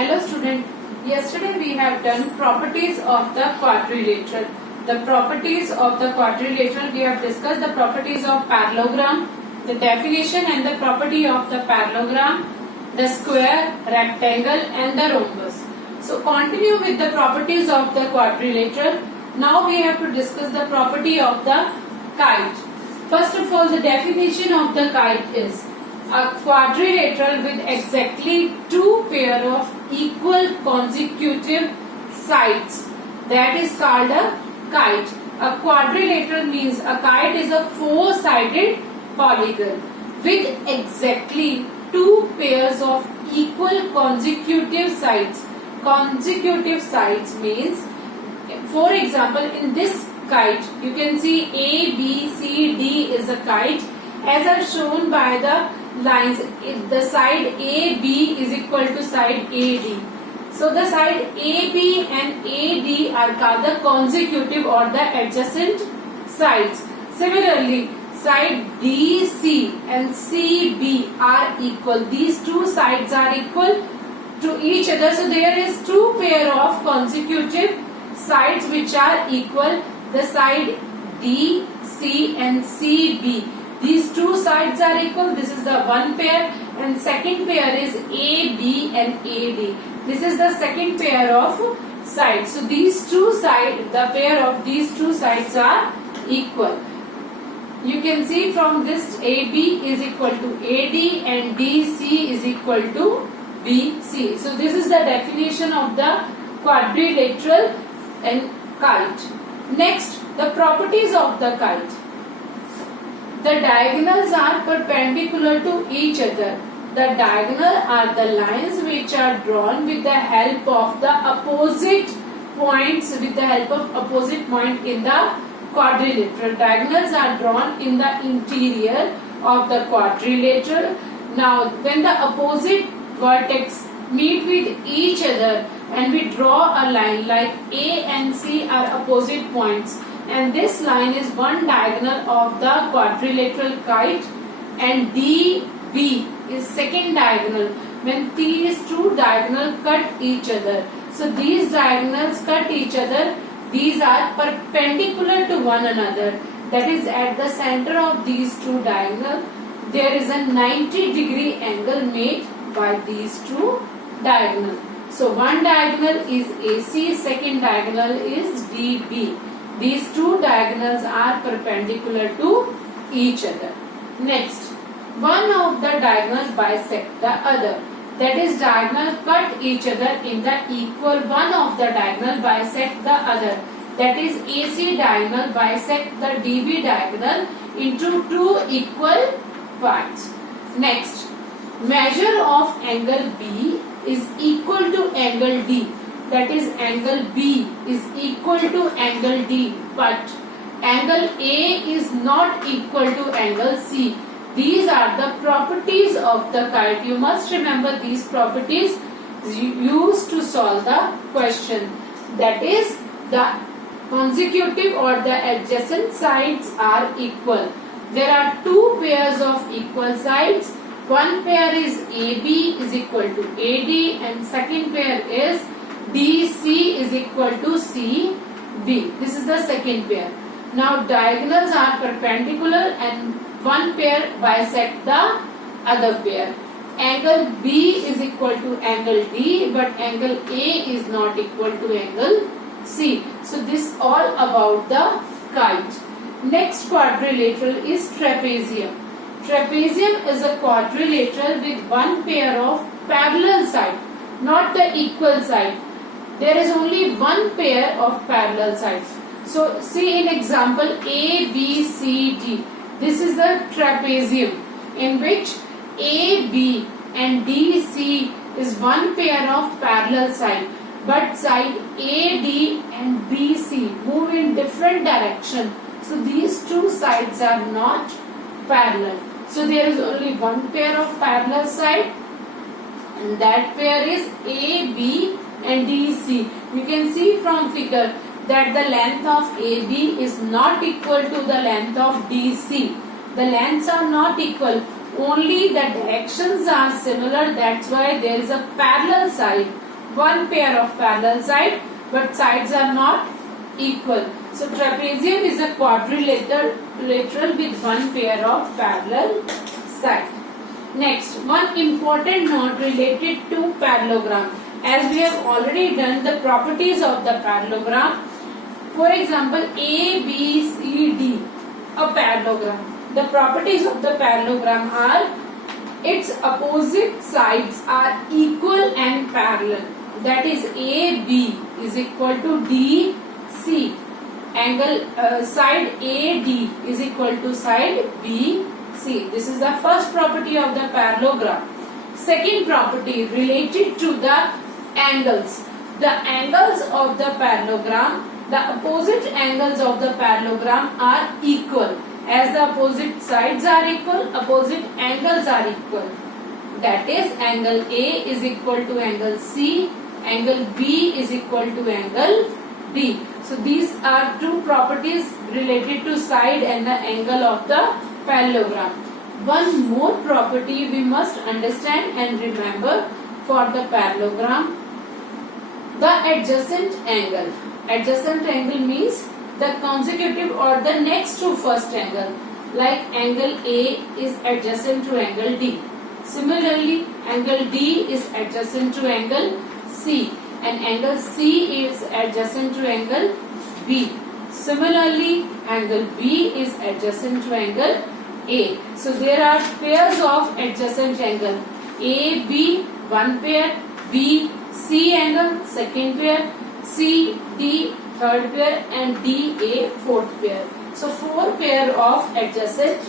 Hello student, yesterday we have done properties of the quadrilateral. The properties of the quadrilateral, we have discussed the properties of parallelogram, the definition and the property of the parallelogram, the square, rectangle and the rhombus. So continue with the properties of the quadrilateral. Now we have to discuss the property of the kite. First of all, the definition of the kite is a quadrilateral with exactly two pair of equal consecutive sides. That is called a kite. A quadrilateral means a kite is a four-sided polygon with exactly two pairs of equal consecutive sides. Consecutive sides means, for example, in this kite, you can see A, B, C, D is a kite as are shown by the lines. The side AB is equal to side AD. So the side AB and AD are called the consecutive or the adjacent sides. Similarly, side DC and CB are equal. These two sides are equal to each other. So there is two pair of consecutive sides which are equal. The side DC and CB. These two sides are equal. This is the one pair and second pair is AB and AD. This is the second pair of sides. So these two sides, the pair of these two sides are equal. You can see from this AB is equal to AD and DC is equal to BC. So this is the definition of the quadrilateral and kite. Next, the properties of the kite. The diagonals are perpendicular to each other. The diagonal are the lines which are drawn with the help of the opposite points, with the help of opposite point in the quadrilateral. Diagonals are drawn in the interior of the quadrilateral. Now, when the opposite vertex meet with each other and we draw a line like A and C are opposite points, and this line is one diagonal of the quadrilateral kite and DB is second diagonal when these two diagonals cut each other. So these diagonals cut each other. These are perpendicular to one another. That is, at the center of these two diagonals there is a 90-degree angle made by these two diagonals. So one diagonal is AC, second diagonal is DB. These two diagonals are perpendicular to each other. Next, one of the diagonals bisect the other. That is, diagonal cut each other in the equal. One of the diagonal bisect the other. That is, AC diagonal bisect the DB diagonal into two equal parts. Next, measure of angle B is equal to angle D. That is, angle B is equal to angle D, but angle A is not equal to angle C. These are the properties of the kite. You must remember these properties used to solve the question. That is, the consecutive or the adjacent sides are equal. There are two pairs of equal sides. One pair is AB is equal to AD and second pair is DC is equal to CB. This is the second pair. Now diagonals are perpendicular and one pair bisect the other pair. Angle B is equal to angle D, but angle A is not equal to angle C. So this all about the kite. Next quadrilateral is trapezium. Trapezium is a quadrilateral with one pair of parallel side, not the equal side. There is only one pair of parallel sides. So see in example A, B, C, D. This is the trapezium in which A, B and D, C is one pair of parallel side. But side A, D and B, C move in different direction. So these two sides are not parallel. So there is only one pair of parallel side and that pair is A, B and DC. You can see from figure that the length of AB is not equal to the length of DC. The lengths are not equal. Only the directions are similar. That's why there is a parallel side one pair of parallel side, but sides are not equal. So trapezium is a quadrilateral with one pair of parallel side. Next, one important note related to parallelogram. As we have already done the properties of the parallelogram. For example, A, B, C, D, a parallelogram. The properties of the parallelogram are its opposite sides are equal and parallel. That is AB is equal to DC. Angle side AD is equal to side BC. This is the first property of the parallelogram. Second property related to the angles. The angles of the parallelogram, the opposite angles of the parallelogram are equal. As the opposite sides are equal, opposite angles are equal. That is, angle A is equal to angle C, angle B is equal to angle D. So these are two properties related to side and the angle of the parallelogram. One more property we must understand and remember for the parallelogram, the adjacent angle. Adjacent angle means the consecutive or the next to first angle. Like angle A is adjacent to angle D. Similarly, angle D is adjacent to angle C and angle C is adjacent to angle B. Similarly, angle B is adjacent to angle A. So there are pairs of adjacent angle. A, B, one pair, B, C angle, second pair, C, D, third pair and D, A, fourth pair. So four pair of adjacent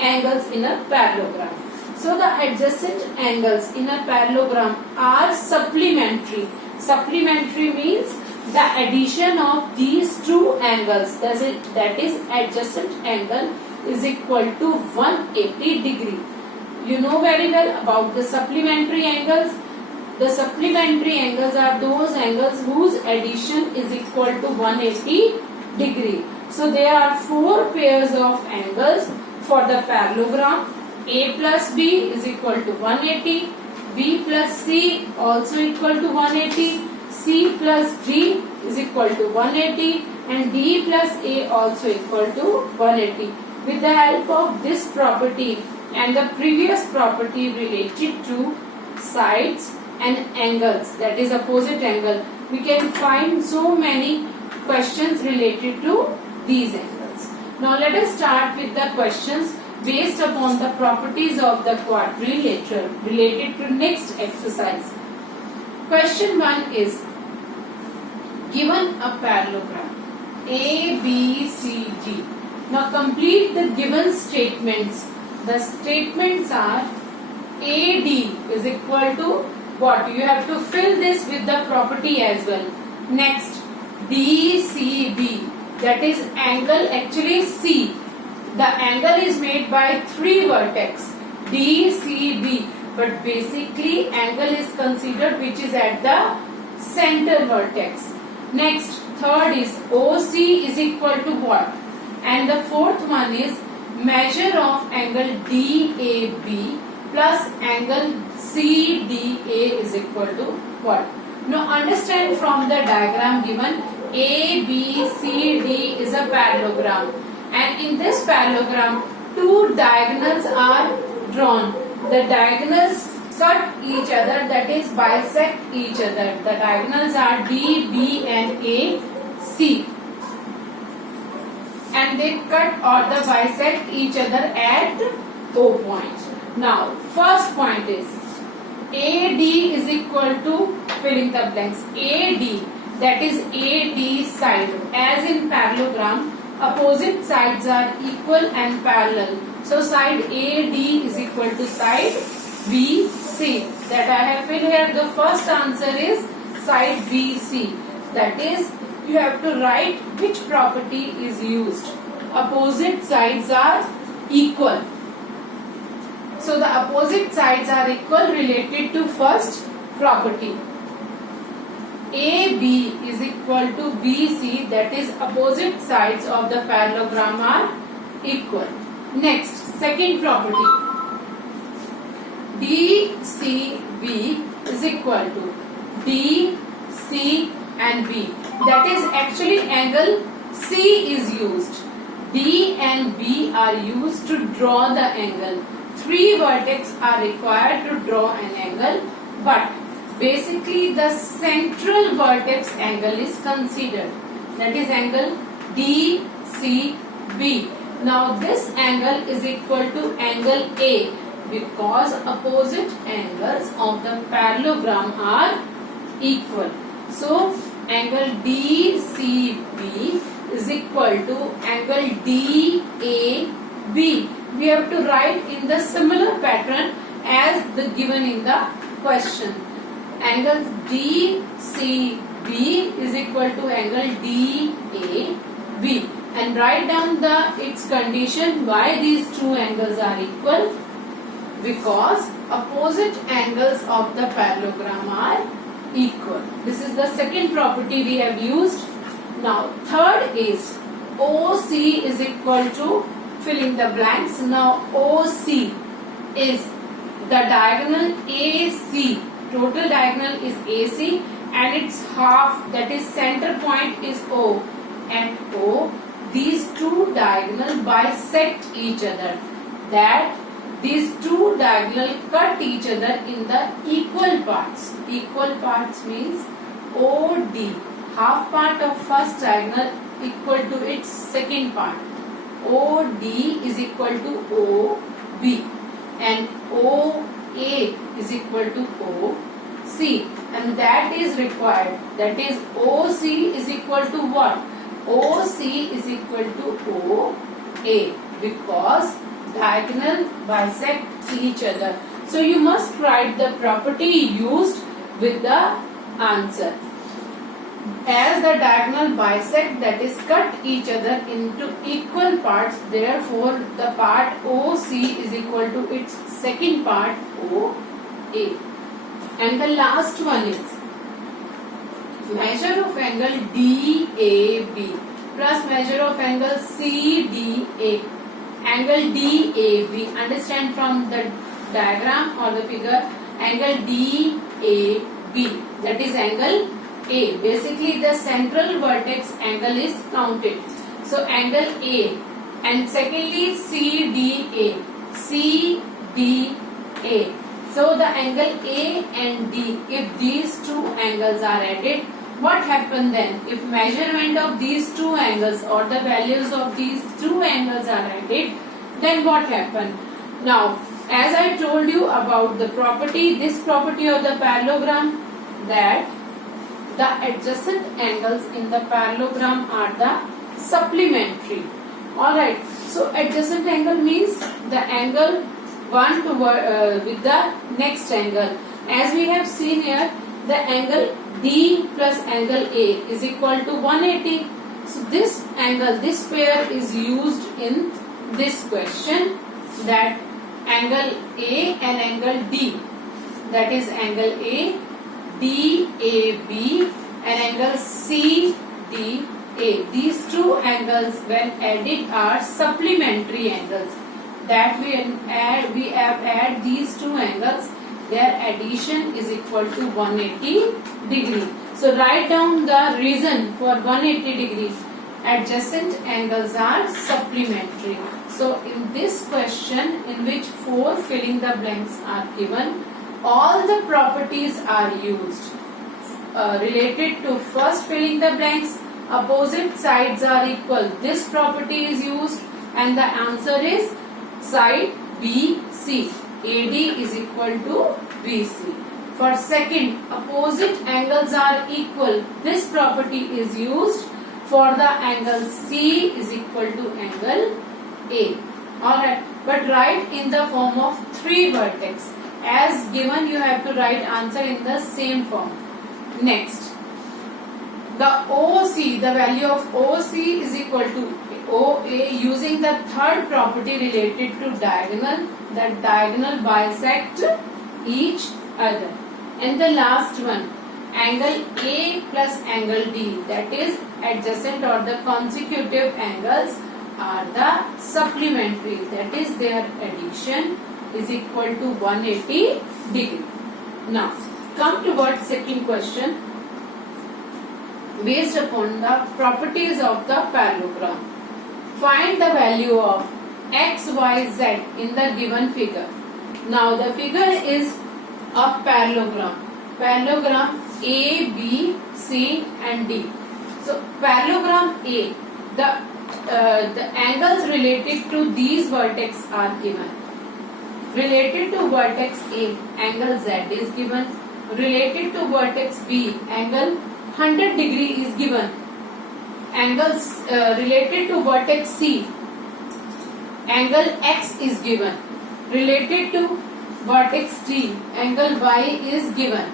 angles in a parallelogram. So the adjacent angles in a parallelogram are supplementary. Supplementary means the addition of these two angles, that is adjacent angle is equal to 180 degree. You know very well about the supplementary angles. The supplementary angles are those angles whose addition is equal to 180 degree. So there are four pairs of angles for the parallelogram. A plus B is equal to 180, B plus C also equal to 180, C plus D is equal to 180 and D plus A also equal to 180. With the help of this property and the previous property related to sides and angles, that is opposite angle, we can find so many questions related to these angles. Now let us start with the questions based upon the properties of the quadrilateral related to next exercise. Question 1 is, given a parallelogram A, B, C, D. Now complete the given statements. The statements are AD is equal to what? You have to fill this with the property as well. Next, DCB, that is angle actually C. The angle is made by three vertex DCB, but basically angle is considered which is at the center vertex. Next, third is OC is equal to what? And the fourth one is measure of angle DAB plus angle CDA is equal to what? Now understand from the diagram given, ABCD is a parallelogram, and in this parallelogram two diagonals are drawn. The diagonals cut each other, that is bisect each other. The diagonals are D, B and A, C, and they cut or the bisect each other at O point. Now first point is AD is equal to, filling the blanks, AD, that is AD side. As in parallelogram, opposite sides are equal and parallel. So side AD is equal to side BC. That I have filled here. The first answer is side BC. That is, you have to write which property is used. Opposite sides are equal. So the opposite sides are equal related to first property. AB is equal to BC, that is opposite sides of the parallelogram are equal. Next, second property. DCB is equal to D, C and B. That is actually angle C is used. D and B are used to draw the angle. Three vertex are required to draw an angle, but basically the central vertex angle is considered. That is angle DCB. Now this angle is equal to angle A because opposite angles of the parallelogram are equal. So angle DCB is equal to angle DAB. We have to write in the similar pattern as the given in the question. Angle DCB is equal to angle DAB, and write down its condition why these two angles are equal, because opposite angles of the parallelogram are equal. This is the second property we have used. Now third is OC is equal to, fill in the blanks. Now OC is the diagonal AC. Total diagonal is AC and its half, that is center point, is O, and O. These two diagonal bisect each other. That these two diagonal cut each other in the equal parts. Equal parts means OD, half part of first diagonal equal to its second part. OD is equal to OB, and OA is equal to OC, and that is required. That is OC is equal to what? OC is equal to OA, because diagonal bisect each other. So you must write the property used with the answer. As the diagonal bisect, that is cut each other into equal parts, therefore the part OC is equal to its second part OA. And the last one is measure of angle DAB plus measure of angle CDA. Angle DAB, understand from the diagram or the figure, angle DAB, that is angle A. Basically the central vertex angle is counted. So angle A, and secondly CDA. CDA. So the angle A and D, if these two angles are added, what happen then? If measurement of these two angles or the values of these two angles are added, then what happen? Now, as I told you about the property, this property of the parallelogram, that the adjacent angles in the parallelogram are the supplementary. Alright, so adjacent angle means the angle one with the next angle. As we have seen here, the angle D plus angle A is equal to 180. So this angle, this pair is used in this question, that angle A and angle D, that is angle A, DAB and angle CDA. These two angles when added are supplementary angles. That we have add these two angles, their addition is equal to 180 degree. So write down the reason for 180 degrees. Adjacent angles are supplementary. So in this question, in which 4 filling the blanks are given, all the properties are used. Related to first filling the blanks, opposite sides are equal. This property is used, and the answer is side BC. AD is equal to BC. For second, opposite angles are equal. This property is used for the angle C is equal to angle A. Alright, but write in the form of 3 vertex. As given, you have to write answer in the same form. Next, the OC, the value of OC is equal to OA using the third property related to diagonal, that diagonal bisect each other. And the last one, angle A plus angle D, that is adjacent or the consecutive angles are the supplementary, that is their addition is equal to 180 degree. Now, Come towards second question. Based upon the properties of the parallelogram, find the value of x, y, z in the given figure. Now the figure is a parallelogram. Parallelogram A, B, C and D. So parallelogram A, the angles related to these vertex are given. Related to vertex A, angle Z is given. Related to vertex B, angle 100 degree is given. Angles related to vertex C, angle X is given. Related to vertex D, angle Y is given.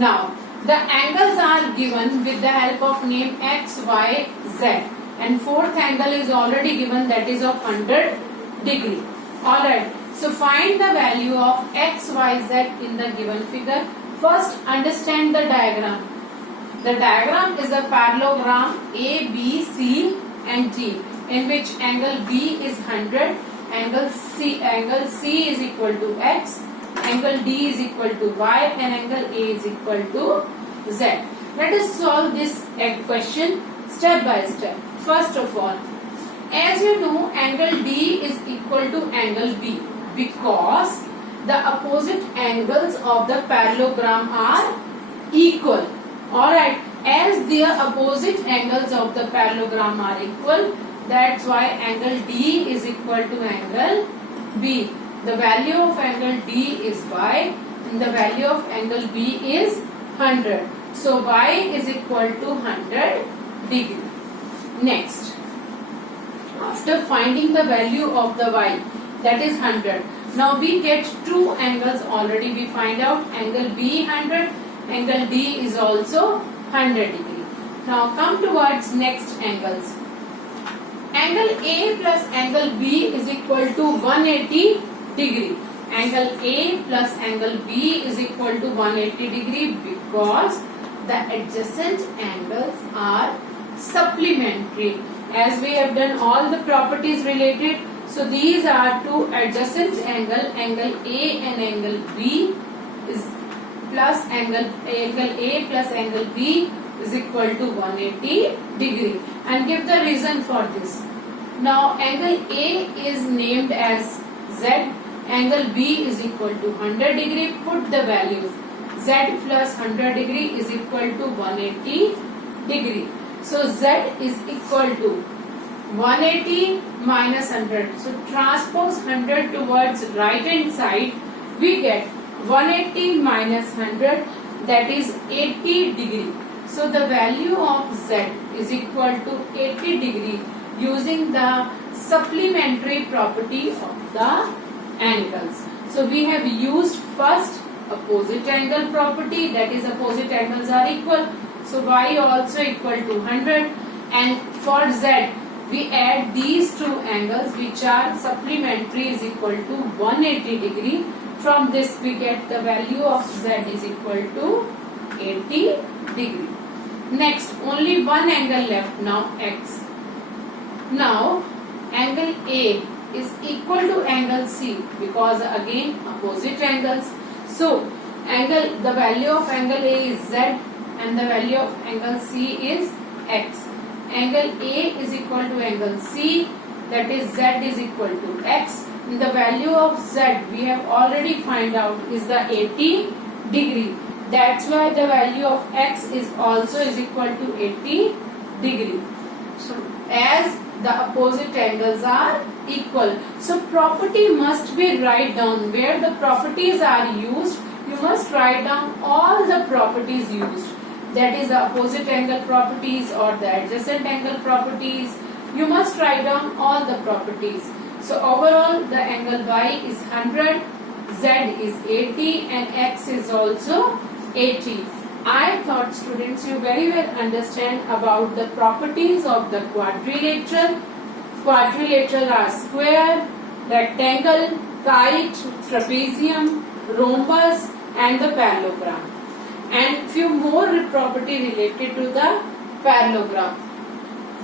Now the angles are given with the help of name X, Y, Z, and fourth angle is already given, that is of 100 degree. Alright, so find the value of X, Y, Z in the given figure. First understand the diagram. The diagram is a parallelogram A, B, C and D, in which angle B is 100, angle C is equal to X, angle D is equal to Y and angle A is equal to Z. Let us solve this question step by step. First of all, as you know, angle D is equal to angle B because the opposite angles of the parallelogram are equal. Alright, as the opposite angles of the parallelogram are equal, that's why angle D is equal to angle B. The value of angle D is Y and the value of angle B is 100. So Y is equal to 100 degree. Next, after finding the value of the Y, that is 100. Now we get two angles already. We find out angle B 100, angle D is also 100 degree. Now come towards next angles. Angle A plus angle B is equal to 180 degree. Angle A plus angle B is equal to 180 degree because the adjacent angles are supplementary. As we have done all the properties related, so these are two adjacent angle A and angle B is plus angle A plus angle B is equal to 180 degree, and give the reason for this. Now angle A is named as Z, angle B is equal to 100 degree. Put the values. Z plus 100 degree is equal to 180 degree. So Z is equal to 180 minus 100. So transpose 100 towards right hand side. We get 180 minus 100, that is 80 degree. So the value of Z is equal to 80 degree using the supplementary property of the angles. So we have used first opposite angle property, that is opposite angles are equal. So Y also equal to 100, and for Z we add these two angles which are supplementary is equal to 180 degree. From this we get the value of Z is equal to 80 degree. Next, only one angle left now, X. Now angle A is equal to angle C because again opposite angles. So the value of angle A is Z and the value of angle C is X. Angle A is equal to angle C, that is Z is equal to X. And the value of Z we have already find out is the 80 degree. That's why the value of X is also is equal to 80 degree. So as the opposite angles are equal, so property must be write down. Where the properties are used, you must write down all the properties used. That is the opposite angle properties or the adjacent angle properties. You must write down all the properties. So overall the angle Y is 100, Z is 80 and X is also 80. I thought students you very well understand about the properties of the quadrilateral. Quadrilateral are square, rectangle, kite, trapezium, rhombus and the parallelogram. And few more property related to the parallelogram.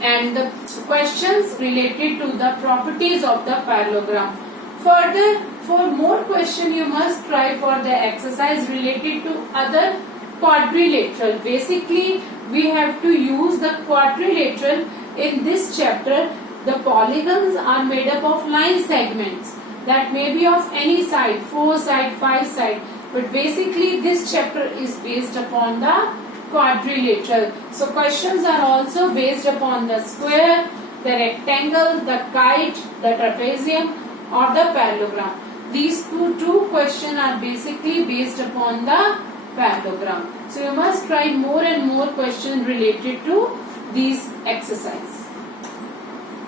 And the questions related to the properties of the parallelogram. Further, for more question, you must try for the exercise related to other quadrilateral. Basically, we have to use the quadrilateral in this chapter. The polygons are made up of line segments that may be of any side, 4 side, 5 side. But basically, this chapter is based upon the quadrilateral. So questions are also based upon the square, the rectangle, the kite, the trapezium, or the parallelogram. These two questions are basically based upon the parallelogram. So you must try more and more questions related to these exercises.